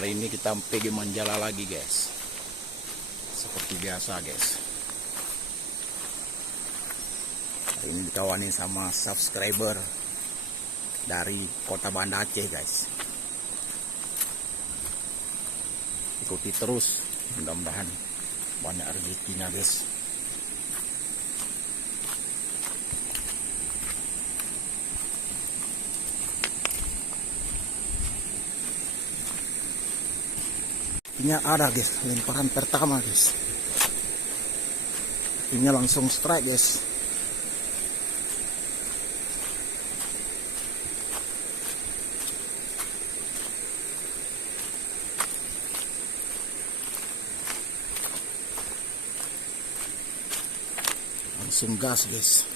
Hari ini kita pergi menjala lagi guys. Seperti biasa guys. Hari ini dikawani sama subscriber dari kota Banda Aceh guys. Ikuti terus, mudah-mudahan banyak rezekinya guys. Ini ada guys, lemparan pertama guys. Ini langsung strike guys. Langsung gas guys.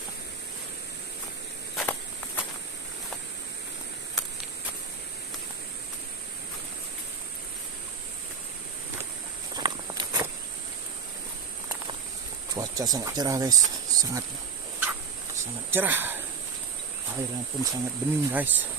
Cuaca sangat cerah guys, sangat cerah. Airnya pun sangat bening guys.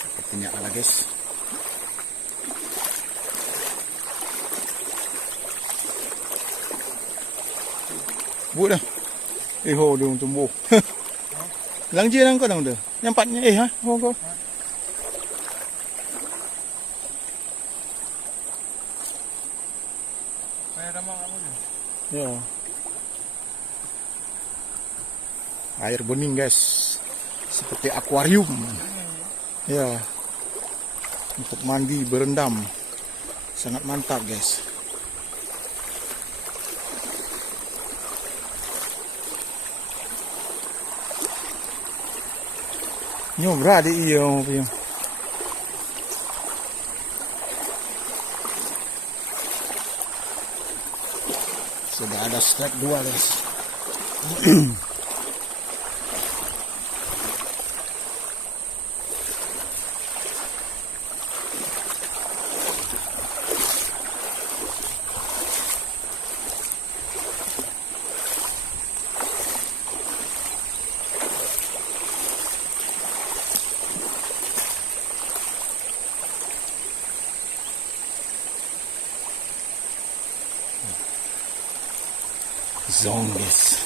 Sepertinya ada guys. Bu dah. Ho dia tumbuh. Lang je lang ko dang dah. Nyampatnya ha. Ho ko. Ya. Air bening guys. Seperti akuarium. Ya, untuk mandi berendam sangat mantap guys. Nyobra di iyo punya. Sudah ada strike 2 guys. Zong guys.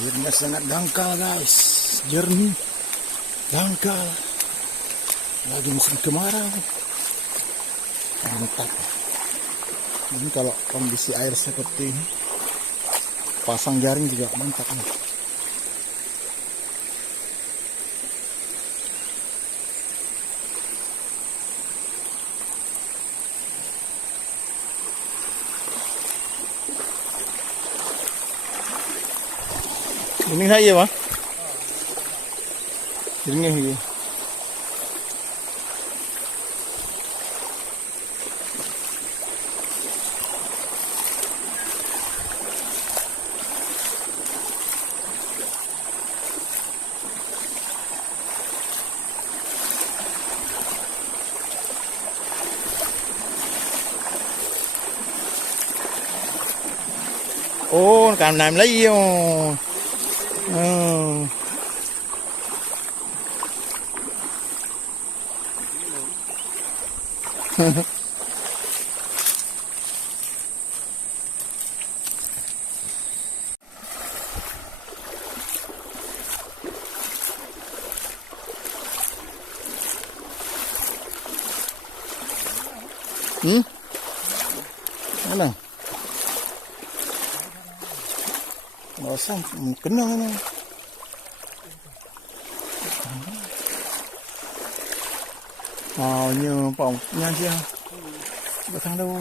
Airnya sangat dangkal guys, jernih, dangkal. Lagi musim kemarau, mantap. Ini kalau kondisi air seperti ini, pasang jaring juga mantap nih. Ini saya Pak. Ini. Ô, cảm làm lấy yêu. Mana? Rasa kena ni. Như bỏng nha chưa? Bữa thằng đâu?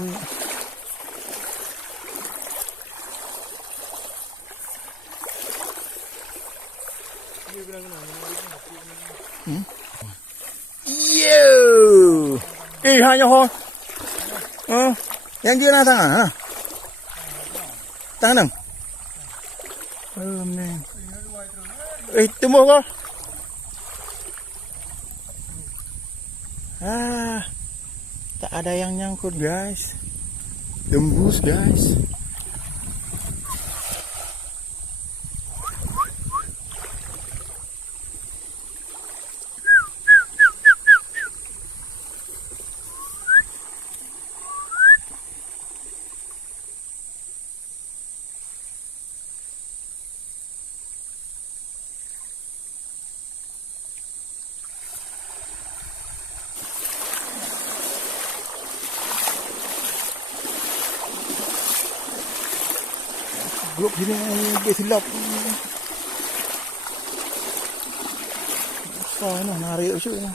Yo, hai nhau thôi. Yang chưa na thằng à? Thằng nằng? Man. Tunggu kau. Tak ada yang nyangkut guys. Tembus guys. Grup sini dia silap. Sao nó narik chứ nó.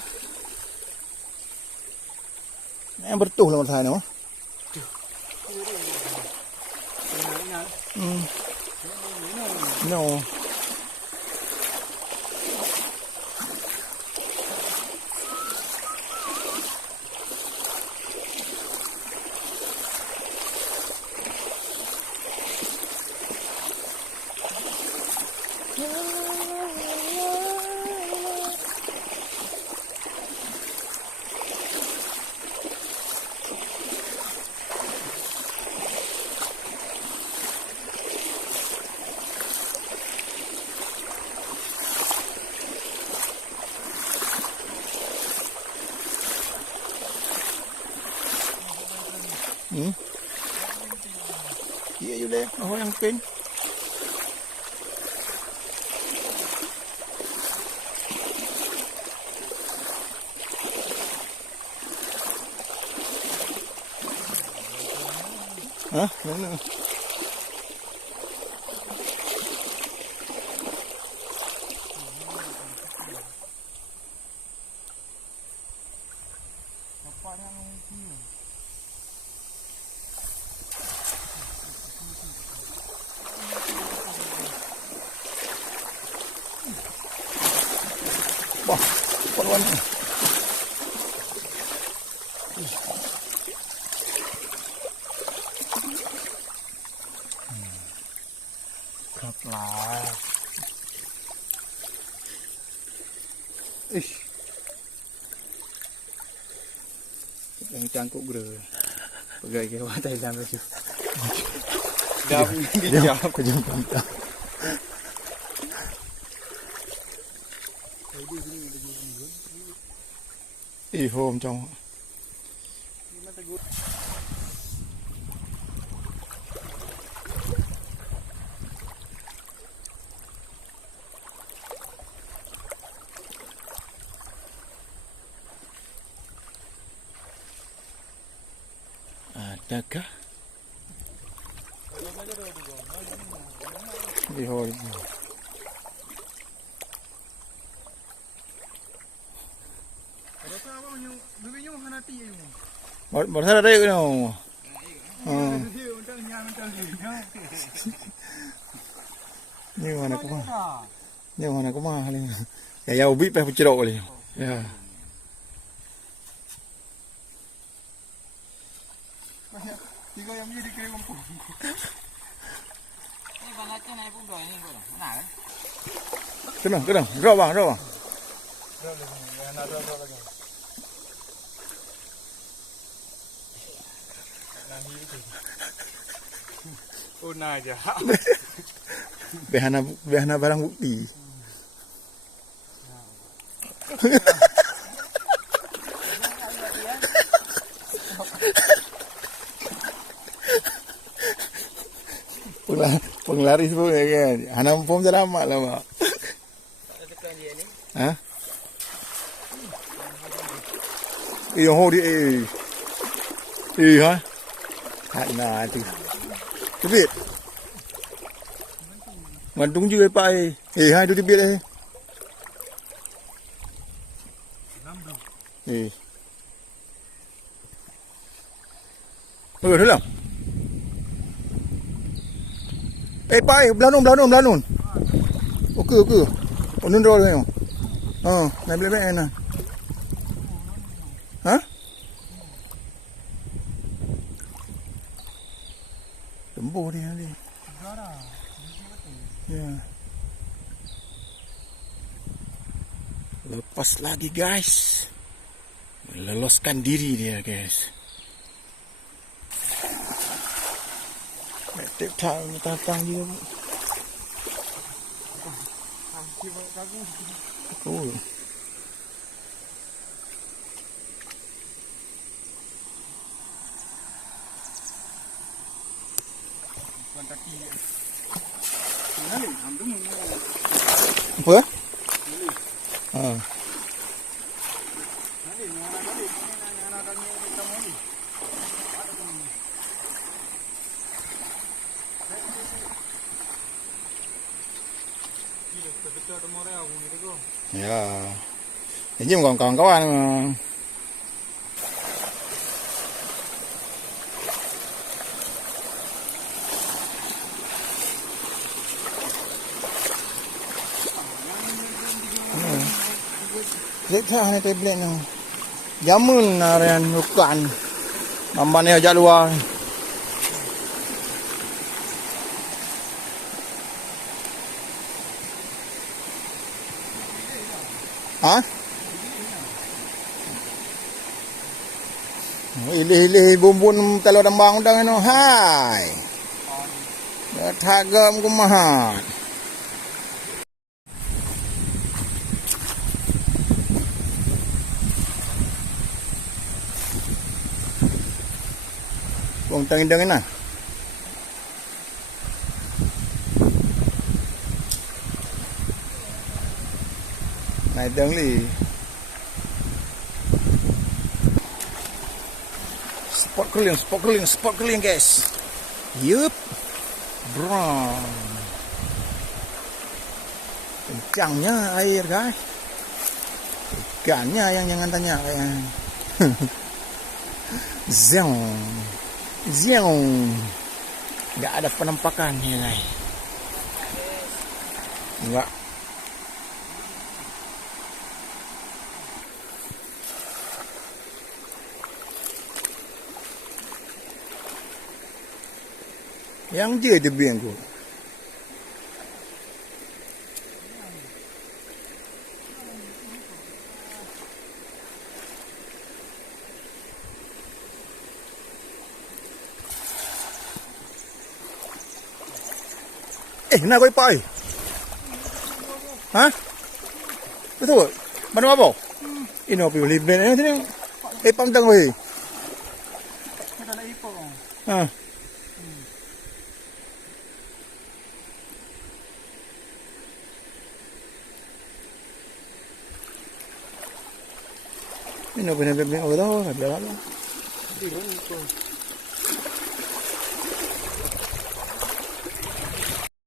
Em bertuh lah masa ni. No. Iya juga, oh yang pin. Hah? Mana? Wah, warna. Berat lah. Yang cangkuk ger. Pegai ke wah Thailand tu. Dah dia kejam pantang. Hôm trong adakah di hồi một thật là đây cái nào nhưng mà nó có mà lên cái dầu bít phải chế độ liền cái nào rau vào Una aja. Behana barang bukti. Penglaris pun kan. Hana pun selamat lah mak. Hah? Ho di ha. Nah tu. Tebit. Gantung je pak hai tu tebit Oh, dah lah. Pak belanun. Okey. Oh, nun roll ni. Naik belak nah. Ha? Tembur dia ni. Ya. Lepas lagi guys. Meloloskan diri dia guys. Tiap tahun datang dia. Oh. Apa? Ya. Ini kawan-kawan. Seksa ni tablet ni. Jamun narian bukan. Nampak ni ajak luar. Ha? Ilih-ilih bumbun telur dambang udang ni. Hai. Tagam kumahan. Kung tangin-tangin na. Này đơn lì. Spot keliling guys. Yup. Brown. Kencangnya air guys. Ikannya yang jangan tanya kayak. Ziong. Enggak ada penampakan ya guys. Enggak. Yang je tebing aku. Nak kau ipai? Ha? Betul? Mana apa? Ini apa yang liben ni sini? Pantang weh. Kita nak ipo. Ha. Ini apa yang liben? Oh, dah, dah. Di mana ipo?